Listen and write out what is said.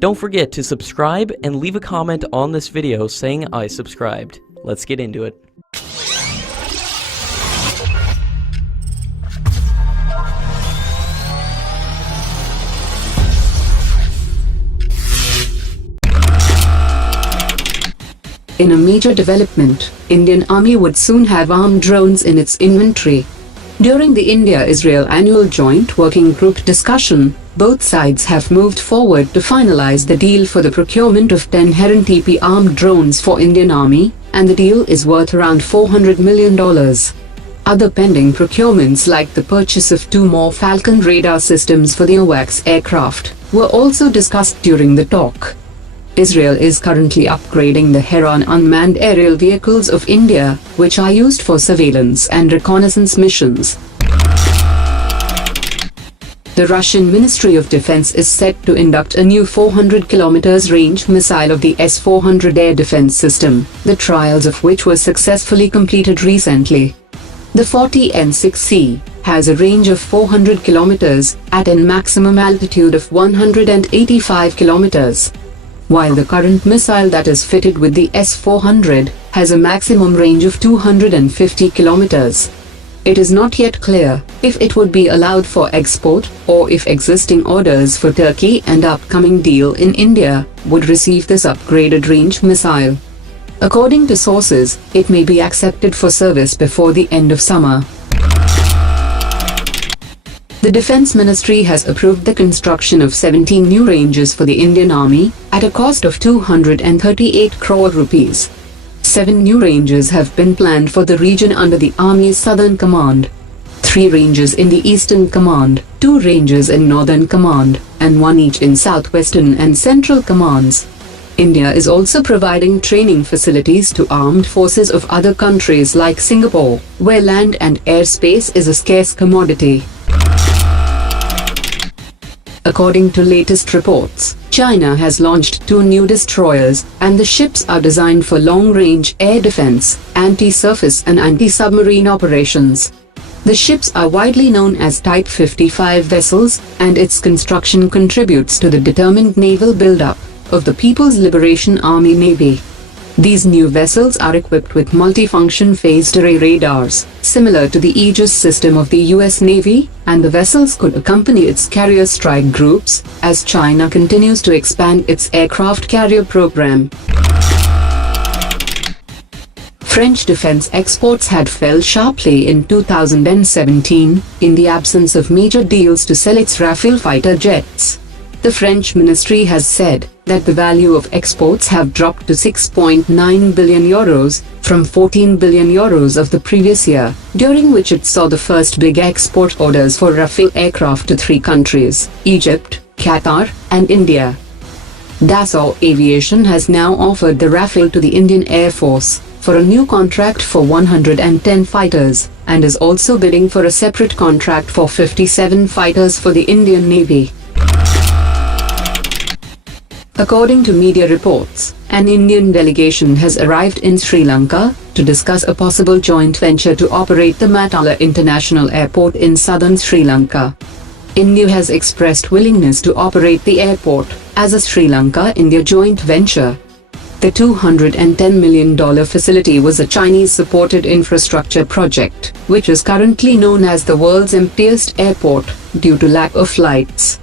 Don't forget to subscribe and leave a comment on this video saying I subscribed. Let's get into it. In a major development, Indian Army would soon have armed drones in its inventory. During the India-Israel Annual Joint Working Group discussion, both sides have moved forward to finalize the deal for the procurement of 10 Heron TP armed drones for Indian Army, and the deal is worth around $400 million. Other pending procurements like the purchase of 2 more Falcon radar systems for the AWACS aircraft were also discussed during the talk. Israel is currently upgrading the Heron unmanned aerial vehicles of India, which are used for surveillance and reconnaissance missions. The Russian Ministry of Defense is set to induct a new 400 km range missile of the S400 air defense system, the trials of which were successfully completed recently. The 40N6C has a range of 400 km at a maximum altitude of 185 km. While the current missile that is fitted with the S400 has a maximum range of 250 kilometers. It is not yet clear if it would be allowed for export or if existing orders for Turkey and upcoming deal in India would receive this upgraded range missile. According to sources, it may be accepted for service before the end of summer. The Defense Ministry has approved the construction of 17 new ranges for the Indian Army at a cost of 238 crore rupees. 7 new ranges have been planned for the region under the Army's Southern Command, 3 ranges in the Eastern Command, 2 ranges in Northern Command, and 1 each in Southwestern and Central Commands. India is also providing training facilities to armed forces of other countries like Singapore, where land and airspace is a scarce commodity. According to latest reports, China has launched 2 new destroyers, and the ships are designed for long-range air defense, anti-surface and anti-submarine operations. The ships are widely known as Type 55 vessels, and its construction contributes to the determined naval buildup of the People's Liberation Army Navy. These new vessels are equipped with multifunction phased array radars, similar to the Aegis system of the US Navy, and the vessels could accompany its carrier strike groups as China continues to expand its aircraft carrier program. French defense exports had fell sharply in 2017 in the absence of major deals to sell its Rafale fighter jets. The French ministry has said that the value of exports have dropped to 6.9 billion euros from 14 billion euros of the previous year, during which it saw the first big export orders for Rafale aircraft to 3 countries, Egypt, Qatar, and India. Dassault Aviation has now offered the Rafale to the Indian Air Force for a new contract for 110 fighters, and is also bidding for a separate contract for 57 fighters for the Indian Navy. According to media reports, an Indian delegation has arrived in Sri Lanka to discuss a possible joint venture to operate the Matala International Airport in southern Sri Lanka. India has expressed willingness to operate the airport as a Sri Lanka-India joint venture. The $210 million facility was a Chinese-supported infrastructure project, which is currently known as the world's emptiest airport due to lack of flights.